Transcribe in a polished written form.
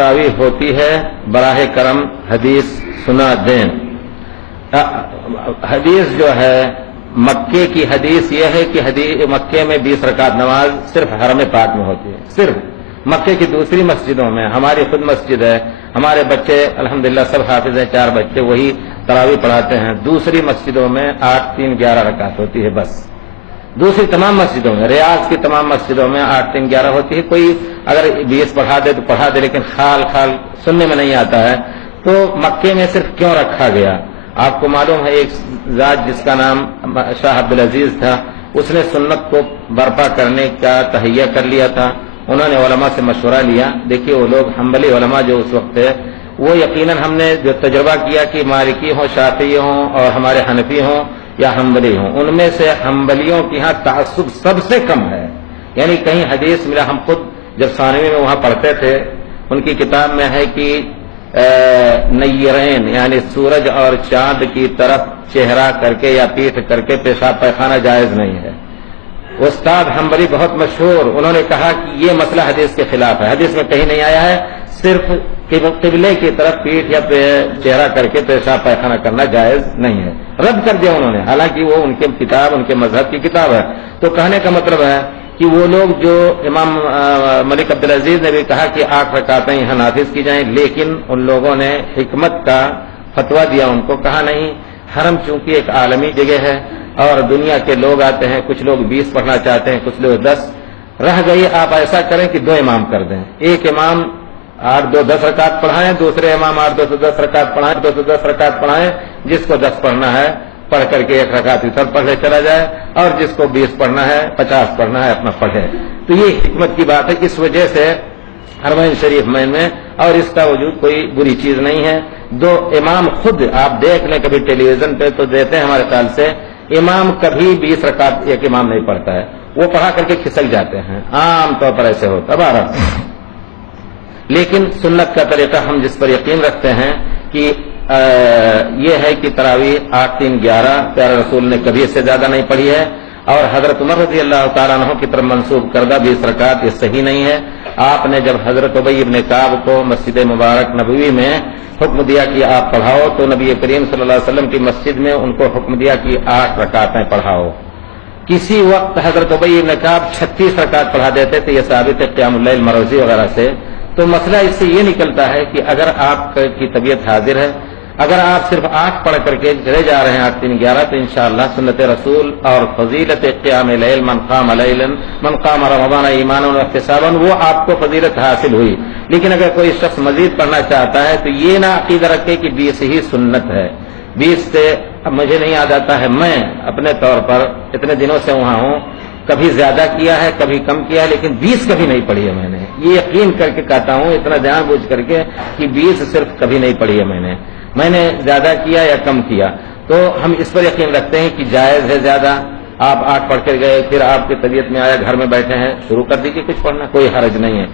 تراویح ہوتی ہے براہ کرم حدیث سنا دیں۔ حدیث جو ہے مکے کی حدیث یہ ہے کہ مکے میں 20 رکعت نماز صرف حرم پاک میں ہوتی ہے، صرف مکے کی دوسری مسجدوں میں، ہماری خود مسجد ہے، ہمارے بچے الحمدللہ سب حافظ ہیں، 4 بچے وہی تراویح پڑھاتے ہیں، دوسری مسجدوں میں 8 3 11 رکعت ہوتی ہے بس۔ دوسری تمام مسجدوں میں، ریاض کی تمام مسجدوں میں 8 3 11 ہوتی ہے۔ کوئی اگر 20 پڑھا دے تو پڑھا دے، لیکن خال سننے میں نہیں آتا ہے۔ تو مکے میں صرف کیوں رکھا گیا؟ آپ کو معلوم ہے ایک ذات جس کا نام شاہ عبدالعزیز تھا، اس نے سنت کو برپا کرنے کا تہیہ کر لیا تھا۔ انہوں نے علماء سے مشورہ لیا۔ دیکھیے وہ لوگ حنبلی علماء جو اس وقت تھے، وہ یقیناً ہم نے جو تجربہ کیا کہ مالکی ہوں، شافعی ہوں اور ہمارے حنفی ہوں یا حنبلی ہوں، ان میں سے حنبلیوں کی یہاں تعصب سب سے کم ہے۔ یعنی کہیں حدیث ملا، ہم خود جب ثانوی میں وہاں پڑھتے تھے، ان کی کتاب میں ہے کہ نیرین یعنی سورج اور چاند کی طرف چہرہ کر کے یا پیٹھ کر کے پیشاب پیخانہ جائز نہیں ہے۔ استاد حنبلی بہت مشہور، انہوں نے کہا کہ یہ مسئلہ حدیث کے خلاف ہے، حدیث میں کہیں نہیں آیا ہے، صرف قبلے کی طرف پیٹھ یا چہرہ کر کے پیشاب پیخانہ کرنا جائز نہیں ہے، رد کر دیا انہوں نے، حالانکہ وہ ان کے کتاب، ان کے مذہب کی کتاب ہے۔ تو کہنے کا مطلب ہے کہ وہ لوگ جو امام ملک عبدالعزیز نے بھی کہا کہ 8 رکعتیں یہاں نافذ کی جائیں، لیکن ان لوگوں نے حکمت کا فتویٰ دیا، ان کو کہا نہیں، حرم چونکہ ایک عالمی جگہ ہے اور دنیا کے لوگ آتے ہیں، کچھ لوگ 20 پڑھنا چاہتے ہیں، کچھ لوگ 10 رہ گئی، آپ ایسا کریں کہ 2 امام کر دیں، ایک امام 8 2 10 رکعت پڑھائیں، دوسرے امام 8 2 10 رکعت پڑھائیں، 2 10 رکعت پڑھائیں، جس کو 10 پڑھنا ہے پڑھ کر کے 1 رکعت وتر پڑھے چلا جائے، اور جس کو 20 پڑھنا ہے 50 پڑھنا ہے اپنا پڑھے۔ تو یہ حکمت کی بات ہے، اس وجہ سے حرمین شریف میں اور اس کا وجود کوئی بری چیز نہیں ہے۔ 2 امام خود آپ دیکھ لیں، کبھی ٹیلی ویژن پہ تو دیتے ہیں ہمارے خیال سے، امام کبھی 20 رکعت ایک امام نہیں پڑھتا ہے، وہ پڑھا کر کے کھسک جاتے ہیں، عام طور پر ایسے ہوتا ہے۔ لیکن سنت کا طریقہ ہم جس پر یقین رکھتے ہیں کہ یہ ہے کہ تراویح 8 3 11 پیارے رسول نے کبھی اس سے زیادہ نہیں پڑھی ہے، اور حضرت عمر رضی اللہ تعالیٰ عنہ کی طرف منسوب کردہ 20 رکعت یہ صحیح نہیں ہے۔ آپ نے جب حضرت ابی بن کعب کو مسجد مبارک نبوی میں حکم دیا کہ آپ پڑھاؤ، تو نبی کریم صلی اللہ علیہ وسلم کی مسجد میں ان کو حکم دیا کہ 8 رکعتیں پڑھاؤ۔ کسی وقت حضرت ابی بن کعب 36 رکعت پڑھا دیتے تھے، یہ ثابت ہے قیام اللیل مروزی وغیرہ سے۔ تو مسئلہ اس سے یہ نکلتا ہے کہ اگر آپ کی طبیعت حاضر ہے، اگر آپ صرف 8 پڑھ کر کے چلے جا رہے ہیں 8 3 11، تو انشاءاللہ سنت رسول اور فضیلت قیام اللیل من قام رمضان ایمانا واحتسابا وہ آپ کو فضیلت حاصل ہوئی۔ لیکن اگر کوئی شخص مزید پڑھنا چاہتا ہے تو یہ نہ عقیدہ رکھے کہ 20 ہی سنت ہے۔ 20 سے اب مجھے نہیں یاد آتا ہے، میں اپنے طور پر اتنے دنوں سے وہاں ہوں، کبھی زیادہ کیا ہے کبھی کم کیا ہے، لیکن 20 کبھی نہیں پڑھی ہے میں نے، یہ یقین کر کے کہتا ہوں اتنا جان بوجھ کر کے کہ 20 صرف کبھی نہیں پڑھی ہے میں نے زیادہ کیا یا کم کیا۔ تو ہم اس پر یقین رکھتے ہیں کہ جائز ہے زیادہ۔ آپ 8 پڑھ کر گئے، پھر آپ کی طبیعت میں آیا، گھر میں بیٹھے ہیں، شروع کر دیجیے کچھ پڑھنا، کوئی حرج نہیں ہے۔